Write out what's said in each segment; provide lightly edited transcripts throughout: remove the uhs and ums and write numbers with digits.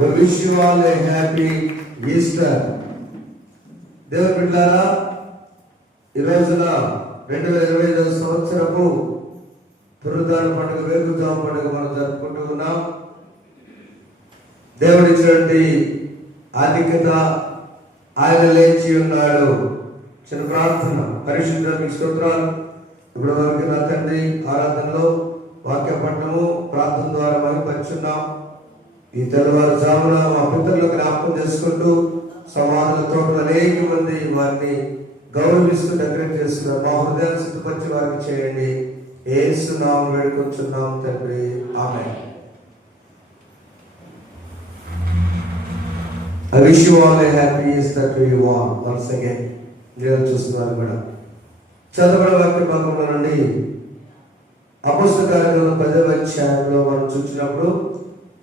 We wish you all a happy Easter. దేవుని బిడ్డలారా, ఈ రోజున 2025 సంవత్సరపు పునరుద్ధాన పండుగ, వేకువజాము పండుగ మనం జరుపుకుంటూ ఉన్నాం. దేవుడు ఇచ్చినటువంటి ఆధిక్యత, ఆయన లేచి ఉన్నాడు. చిన్న ప్రార్థన. పరిశుద్ధ మీకు స్తోత్రాలు. ఇప్పటి వరకు నా తండ్రి ఆరాధనలో వాక్య పఠనము ప్రార్థన ద్వారా మహిమపరుచున్నాం. ఈ తెల్లవారుజామున మా పితరులను జ్ఞాపకం చేసుకుంటూ సమాధులతో అనేక మంది వారిని గౌరవిస్తూ డెకరేట్ చేస్తున్నారు. మా హృదయాన్ని సిద్ధపరిచి వారికి చేయండి. యేసు నామమున వేడుకొంచున్నాం తండ్రి, ఆమేన్. I wish you all a happy Easter to you all once again. మీరు చూస్తున్నారు కూడా చదవబడిన వాక్య భాగంలో నుండి అపొస్తలుల కార్యములు 10వ అధ్యాయంలో మనం చూసినప్పుడు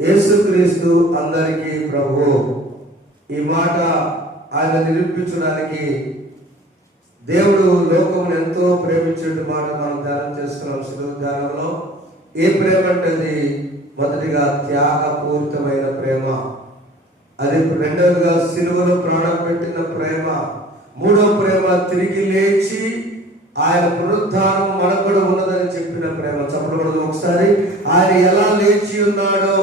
యేసుక్రీస్తు అందరికీ ప్రభువు. ఈ మాట ఆయన నిరూపించడానికి దేవుడు లోకమును ఎంతో ప్రేమించే మాట మనం ధ్యానం చేసుకున్నాం. శిలువ ధ్యానంలో ఏ ప్రేమ అంటే మొదటిగా త్యాగపూరితమైన ప్రేమ, అది రెండవదిగా సిలువలో ప్రాణం పెట్టిన ప్రేమ, మూడవ ప్రేమ తిరిగి లేచి ఆయన పునరుద్ధానం మనకు కూడా ఉన్నదని చెప్పిన ప్రేమ. చెప్పకూడదు ఒకసారి. ఆయన ఎలా లేచి ఉన్నాడో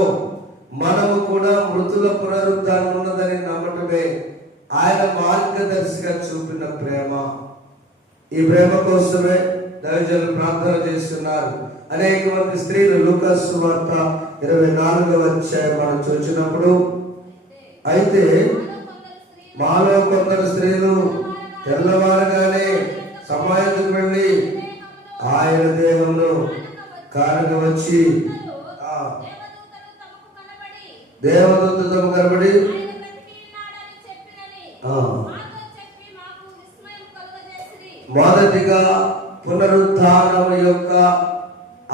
మనము కూడా మృతుల పునరుద్ధానం ఉన్నదని నమ్మటమే ఆయన మార్గదర్శిగా చూపిన ప్రేమ. ఈ ప్రేమ కోసమే దైవజనులు ప్రార్థన చేస్తున్నారు. అనేక మంది స్త్రీలు లూకాసు సువార్త 24వ అధ్యాయం మనం చూసినప్పుడు, అయితే మాలో కొందరు స్త్రీలు తెల్లవారగానే సమాధికి వెళ్ళి ఆయన దేహంలో కారణ వచ్చి దేవదూతకు కనబడి మొదటిగా పునరుద్ధానం యొక్క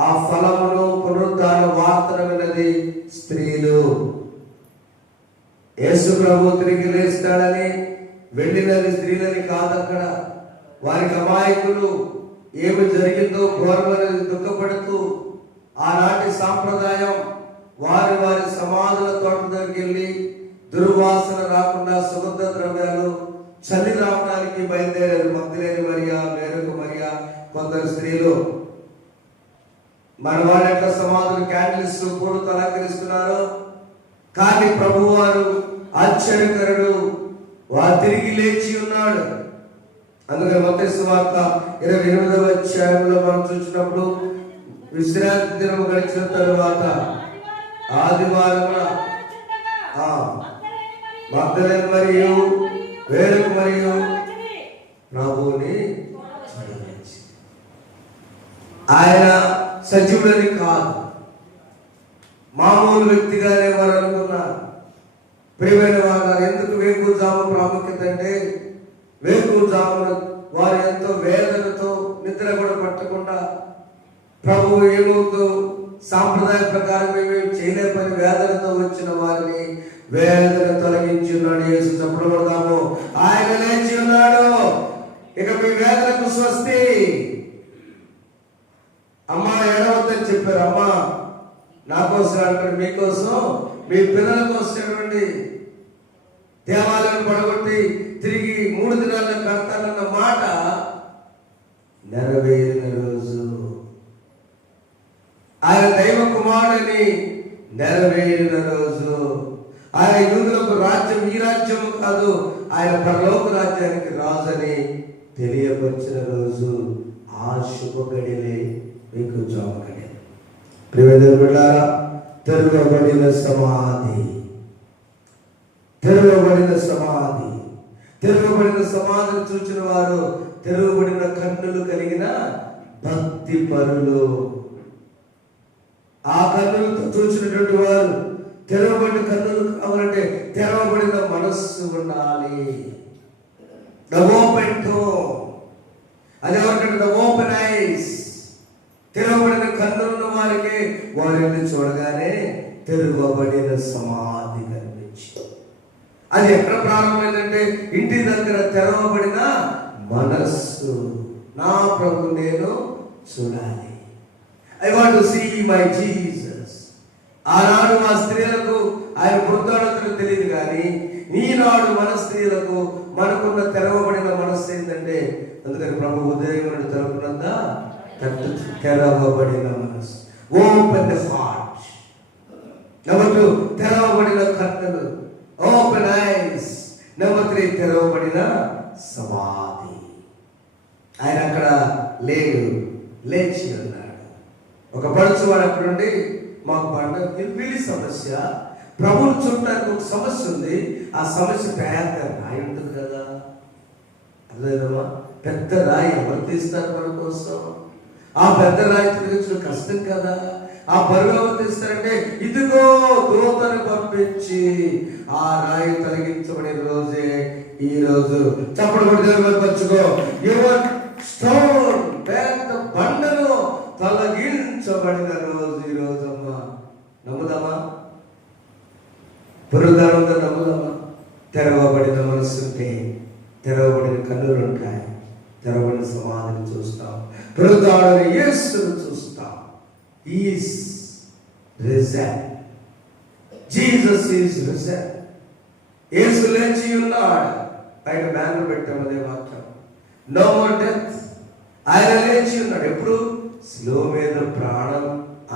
ఆ ఫలమును, పునరుద్ధాన వార్తను విన్నది స్త్రీలు. యేసు ప్రభు తిరిగి లేస్తాడని వెళ్ళినది స్త్రీలని కాదక్కడ. వారికి అమాయకులు ఏమి జరిగిందో ఘోరమని దుఃఖపడుతూ ఆనాటి సాంప్రదాయం వారి వారి సమాధుల తోట దగ్గరికి వెళ్ళి దుర్వాసన రాకుండా సుగంధ ద్రవ్యాలు చల్లి రావడానికి బయలుదేరారు. మగ్దలేని మరియా, మేరకు మరియా, కొందరు స్త్రీలు. మన వాళ్ళు ఎట్లా సమాధులు క్యాండిల్స్ పూలతో అలంకరిస్తున్నారు. కానీ ప్రభు వారు ఆశ్చర్యకరుడు, వారు తిరిగి లేచి ఉన్నాడు. అందుకని మత్తయి సువార్త 28వ అధ్యాయంలో మనం చూసినప్పుడు విశ్రాంతి దినం గడిచిన తరువాత ఆదివారం మగ్దలేని మరియు వేరొక మరియు ప్రభువుని ఆయన సజీవుడని కాదు, మామూలు వ్యక్తిగానే వారు అనుకున్నారు. ప్రియమైన వారు, ఎందుకు వేకువజాము ప్రాముఖ్యత అంటే, వేకువజామున వారు ఎంతో వేదనతో నిద్ర కూడా పట్టకుండా ప్రభువు ఏమవుతూ సాంప్రదాయ ప్రకారం ఏమేమి చేయలేపని వేదనతో వచ్చిన వారిని వేదన తొలగించి ఉన్నాడు యేసు. చెప్పబడదాము, ఆయన లేచి ఉన్నాడు, ఇక మీ వేదనకు స్వస్తి. అమ్మా ఏడవద్దని చెప్పారు. అమ్మా నా కోసం అక్కడ, మీకోసం, మీ పిల్లల కోసం ఏమండి దేవాలయం పడగొట్టి తిరిగి 3 దినాల్లో కడతానన్న మాట నెరవేరిన రోజు, ఆయన దైవ కుమారుడిని నెరవేరిన రోజు, ఆయన యూదులకు రాజ్యం ఈ రాజ్యం కాదు, ఆయన పరలోక రాజ్యానికి రాజని తెలియపరిచిన రోజు. ఆ శుభ గడిలే మీకు జామ గడి. ప్రియదేవులారా, తెరవబడిన సమాధి, తెరవబడిన సమాధి, తెరవబడిన సమాధిని చూచిన వారు తెరవబడిన కన్నులు కలిగిన భక్తి పరులు. ఆ కన్నులతో చూసినటువంటి వారు తెరవబడిన కన్నులు కావాలంటే తెరవబడిన మనస్సు ఉండాలి. ద ఓపెన్ డోర్, అది ఎవరికంటే ద ఓపెన్ ఐస్. తెరవబడిన కన్నులున్న వారికి వారిని చూడగానే తెరవబడిన సమాధి కనిపించింది. అది ఎక్కడ ప్రారంభమైందంటే ఇంటి దగ్గర తెరవబడిన మనస్సు. నా ప్రభు నేను చూడాలి. I want to see my Jesus. ఆనాడు మా స్త్రీలకు ఆయన పుడతాడో సంగతులు తెలియదు, కానీ ఈనాడు మన స్త్రీలకు మనకున్న తెరవబడిన మనస్సు ఏంటంటే, అందుకని ప్రభు ఉదయం తలుపునందా తెరవబడిన మనస్సు, ఓపెన్ హార్ట్. నెంబర్ 2, తెరవబడిన కన్నులు, ఓపెన్ ఐస్. నెంబర్ 3, తెరవబడిన సమాధి. ఆయన అక్కడ లేడు, లేచి ఉన్నాడు. ఒక పడుచువాడు అక్కడ నుండి, మాకు పిల్లి సమస్య, ప్రభుని చూడటానికి ఒక సమస్య ఉంది. ఆ సమస్య పెద్ద రాయి ఉంటుంది కదా, అదేదమ్మా, పెద్ద రాయి ఎవరు తీస్తారు మన కోసం? ఆ పెద్ద రాయి తొలగించడం కష్టం కదా. ఆ బరువు ఎవరు తీస్తారంటే, ఇదిగో దూతను పంపించి ఆ రాయి తొలగించబడిన రోజే ఈ రోజు. చప్పుడు కొట్టుకో, యువర్ స్టోన్, పెద్ద బండను తొలగించబడిన రోజు ఈ రోజమ్మా. నమ్ముదామా? పునరుద్ధానంతో నమ్ముదామా? తెరవబడిన మనస్సుంటే తెరవబడిన కన్నులు ఉంటాయి, తెరవబడిన సమాధిని చూస్తాం, పునరుద్ధానుడైన యేసును చూస్తాం. Is risen, Jesus is risen. Yesu లేచి ఉన్నాడు. బయట బ్యానర్ పెట్టాము అదే వాక్యం, నో మోర్ డెత్. ఆయన లేచి ఉన్నాడు. ఎప్పుడు? స్లో మీద ప్రాణం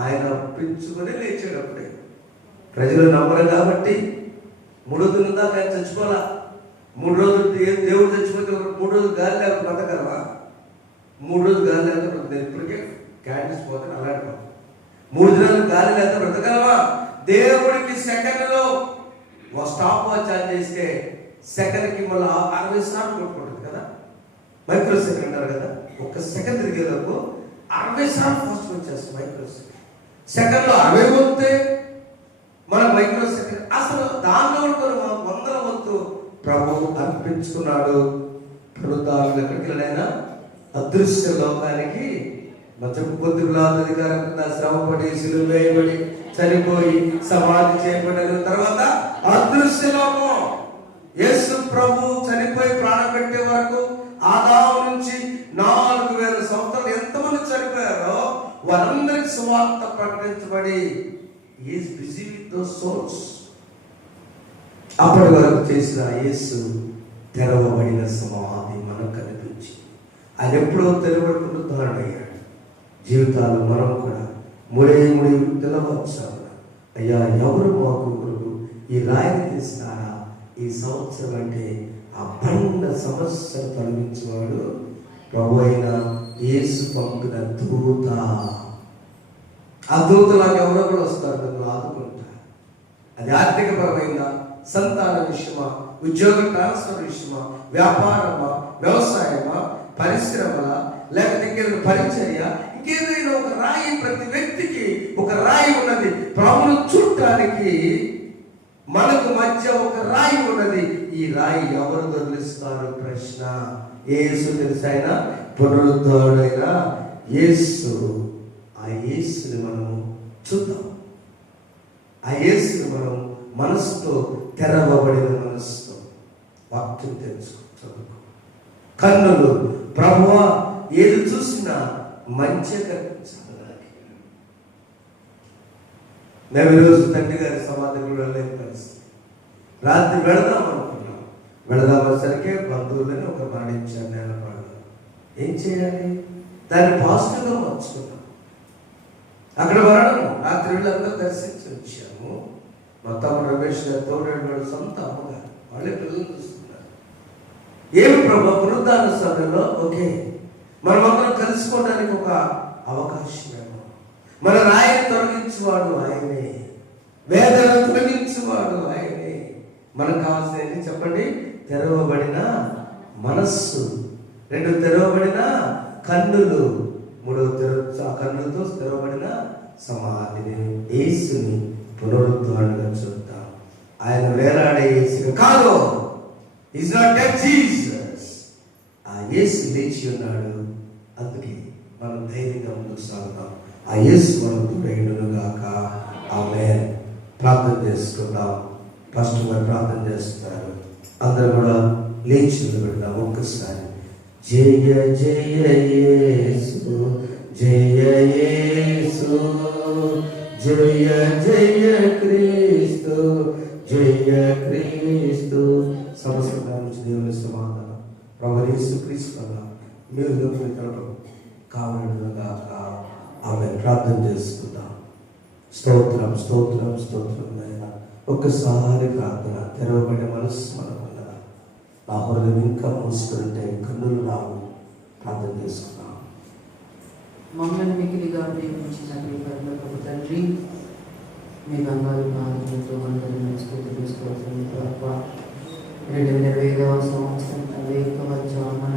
ఆయన అర్పించుకొని లేచేటప్పుడే. ప్రజలు నమ్మరు కాబట్టి 3 రోజుల దాకా ఆయన చచ్చిపోలా. 3 రోజులు దేవుడు చచ్చిపోతే 3 రోజులు గాలి లేక బ్రతకలవా? 3 రోజులు గాలి లేక బ్రతకదు. ఇప్పటికే క్యాండిల్స్ పోతే అలాంటి 3 దినాలు గాలి లేక బ్రతకలవా? దేవుడికి సెకండ్లో స్టాప్ వాచ్ ఆన్ చేస్తే సెకండ్కి మళ్ళీ 60 సార్లు కొట్టుకుంటుంది కదా, మైక్రో సెకండ్ అంటారు కదా. 1 సెకండ్ తిరిగేలోపు 60 సార్లు ఫాస్ట్ వచ్చేస్తుంది మైక్రో సెకండ్. సెకండ్లో 60 వస్తే మన మైక్రో సెకండ్. అసలు దానిలో కూడా 100ల వంతు ప్రభు అర్పించుకున్నాడు. పునరుద్ధానుడు ఎక్కడికి వెళ్ళైనా అదృశ్య లోకానికి అధికారం కింద శ్రమపడి, సిలువ వేయబడి, చనిపోయి, సమాధి చేయబడిన తర్వాత అదృశ్య లోకం. యేసు ప్రభు చనిపోయి ప్రాణం పెట్టే వరకు ఆదాము నుంచి 4000 సంవత్సరాలు ఎంతమంది చనిపోయారో వారందరికి సువార్త ప్రకటించబడి is busy with those souls. అప్పటి వరకు చేసిన యేసు తెరవబడిన సమాధి మనకు కనిపించి ఆయన ఎప్పుడో తెరవబడుతున్నాడయ్యాడు. జీవితాలు మనం కూడా ముడి తెలవచ్చు. అయ్యా, ఎవరు మాకు ఈ రాయిని తీస్తారా? ఈ సంవత్సరం అంటే ఆ బండ సమస్యను తొలగించేవాడు ప్రభు అయిన యేసు పంపిన దూత. ఆ దూతలాగా ఎవరో కూడా వస్తారు, నన్ను ఆదుకుంటారు. అది ఆర్థికపరమైన సంతాన విషయమా, ఉద్యోగ ట్రాన్స్ఫర్ విషయమా, వ్యాపారమా, వ్యవసాయమా, పరిశ్రమల, లేకపోతే ఇంకేదైనా పరిచర్య, ఇంకేదైనా ఒక రాయి, ప్రతి వ్యక్తికి ఒక రాయి ఉన్నది. ప్రభువును చూడటానికి మనకు మధ్య ఒక రాయి ఉన్నది. ఈ రాయి ఎవరు దొరికిస్తారు? ప్రశ్న. యేసు తెలుసు, ఆయన పునరుద్ధానుడైన యేసు. ఆ యేసుని మనము చూద్దాం. ఆ యేసుని మనం మనసుతో, తెరవబడిన మనసుతో వాక్యం తెలుసుకో. కన్నులు, ప్రభువా ఏది చూసినా మంచిగా కనిపించాలి. మేము ఈరోజు తండ్రి గారి సమాధికి వెళ్ళలేని పరిస్థితి. రాత్రి వెళదాం అనుకున్నాం. వెళదామసరికే బంధువులని ఒక మరణించారు నేలపాడులో. ఏం చేయాలి? దాన్ని పాజిటివ్గా మార్చుకున్నాం. అక్కడ మరణం. రాత్రి వీళ్ళందరూ దర్శించి వచ్చాము. మా తమ్ముడు రమేష్ గారు, తోడేడు సొంత అమ్మగారు, వాళ్ళే పిల్లలు చూస్తున్నారు. ఏమి ప్రభు, పునరుద్ధాన సమయంలో ఓకే మనమందరం కలుసుకోవడానికి ఒక అవకాశమేమో. మన రాయిని తొలగించేవాడు ఆయనే, వేదన తొలగించేవాడు ఆయనే. మనకు కావాల్సిన ఏంటి చెప్పండి? తెరవబడిన మనస్సు. 2, తెరవబడిన కన్నులు. 3, ఆ కన్నులతో తెరవబడిన సమాధిని, యేసుని పునరుద్ధానుడుగా చూద్దాం. ఆయన వేలాడే యేసు కాదు. Is not dead Jesus. ఆ యేసు లేచి ఉన్నాడు. అందుకే మనం ధైర్యంగా ముందుకు సాగుతాం. ఆ యేసు మనకు వేడునుగాక. ఆమేన్. ప్రార్థన చేసుకుందాం. పాస్టర్ గారు ప్రార్థన చేస్తారు. అందరూ కూడా లేచి నిలబెడదాం ఒక్కసారి. జయ జయ యేసు, జయ యేసు, జయ జయ క్రీస్తు, జయ క్రీస్తు. సమస్త దేవుని సమాధానం ప్రభు యేసుక్రీస్తు వల్ల మీరు కావాలనుగా ఆమె ప్రార్థన చేసుకుందాం. స్తోత్రం స్తోత్రం స్తోత్రం నాయన. ఒక్కసారి ప్రార్థన. తెరవబడే మనసు మనం ఉన్నదా? నా హృదయం ఇంకా మూసుకుంటే కన్నులు రావు. ప్రార్థన చేసుకున్నాం. మమ్మల్ని మిగిలిగా ప్రేమించిన పరలోకపు తండ్రి, మీ బంగారు పాదములతో అందరినీ స్తుతులు స్తోత్రములు ప్రభువా. 2025వ సంవత్సరం 21వ జామున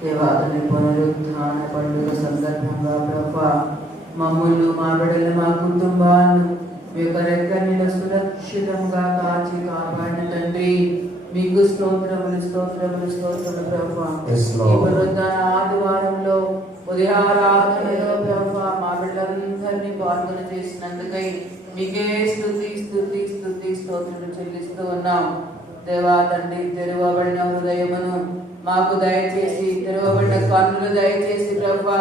దేవాలయ పునరుద్ధాన పండుగ సందర్భంగా ప్రభువా, మమ్మల్ని, మా బిడ్డలు, మా కుటుంబాలను మీ యొక్క రెక్కల నీడ సురక్షితంగా కాచి కాపాడిన తండ్రి, మీకు స్తోత్రములు స్తోత్రములు స్తోత్రములు ప్రభువా. ఈ పునరుద్ధాన ఆదివారంలో ఉదయారాధనలో ప్రభువా మా బిడ్డలందరినీ ప్రార్థన చేసినందుకై మీకే స్తుతి స్తుతి స్తుతి స్తోత్రములు చెల్లిస్తూ ఉన్నాం. దేవా తండ్రి, తెరవబడిన హృదయమును మాకు దయచేసి, తెరవబడిన కన్నులు దయచేసి ప్రభువా.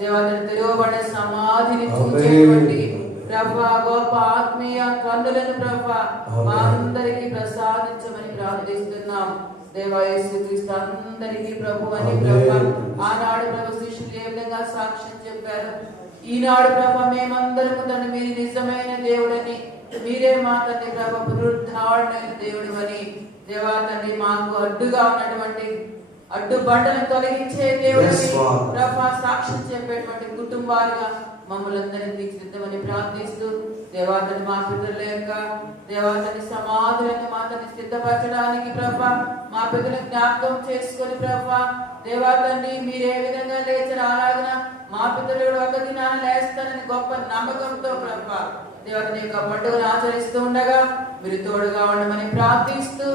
దేవా తెరవబడిన సమాధిని చూచేటువంటి ప్రభువా గొప్ప ఆత్మీయ కన్నులను ప్రభువా మా అందరికీ ప్రసాదించమని ప్రార్థిస్తున్నాం. దేవా యేసుక్రీస్తు అందరికీ ప్రభు అని ప్రభువా. ఆనాడు ప్రభు శిష్యులు ఏ విధంగా సాక్ష్యం చెప్పారు, ఈనాడు ప్రభు మేమందరము తను మీరు నిజమైన దేవుడని, మీరే మా తండ్రి ప్రభు పునరుద్ధారణైన దేవుడు అని దేవా తండ్రి మాకు అడ్డుగా ఉన్నటువంటి అడ్డుబండలను తొలగించే దేవుడని ప్రభు సాక్ష్యం చెప్పేటువంటి కుటుంబాలుగా మమ్మల్ని అందరినీ తీర్చిదిద్దమని ప్రార్థిస్తూ దేవాతని మా పితరుల యొక్క దేవాతని సమాధులను మా తని సిద్ధపరచడానికి ప్రభా మా పితరులను జ్ఞాపకం చేసుకొని ప్రభా దేవాతని మీరు ఏ విధంగా లేచిన అలాగన మా పితరులు ఒక దినాన్ని లేస్తానని గొప్ప నమ్మకంతో ప్రభా దేవతని యొక్క పండుగను ఆచరిస్తూ ఉండగా మీరు తోడుగా ఉండమని ప్రార్థిస్తూ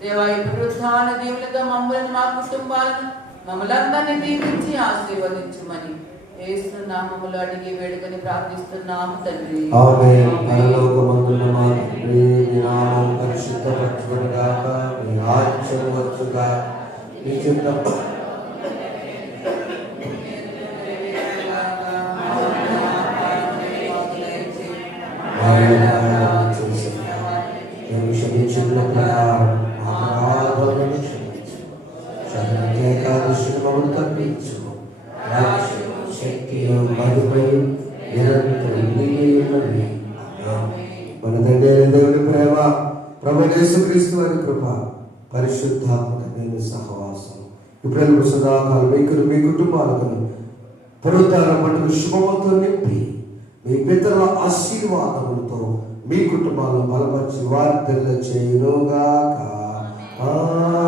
దేవా ఈ పునరుద్ధాన దీవులతో మమ్మల్ని, మా కుటుంబాలను, మమ్మల్ని అందరినీ దీవించి ఆశీర్వదించమని యేసు నామములో అడిగి వేడుకని ప్రార్థిస్తున్నాము తండ్రి. ఆమేన్. పరలోకమందున్న మా తండ్రి, నీ నామం పరిశుద్ధపరచబడుగాక, నీ రాజ్యం వచ్చుగాక, నీ చిత్తం క్షమించిన ప్రకారం అపరాధములను క్షమించు. శరణ్యేకాదశిని తప్పించు. శక్తియు మహిమయు నిరంతరం నీవే ఉన్నవి. మన తండ్రి అయిన దేవుని ప్రేమ, ప్రభు యేసుక్రీస్తు వారి కృప, పరిశుద్ధాత్మక దేవుని సహవాసం ఇప్పుడు సదాకాలం మీకు మీ కుటుంబాలకు పునరుద్ధాన పండుగ శుభములతో నింపి మీ పితరుల ఆశీర్వాదములతో మీ కుటుంబాలను బలపరిచి వార్తెల్ల చేయునుగాక. ఆమేన్.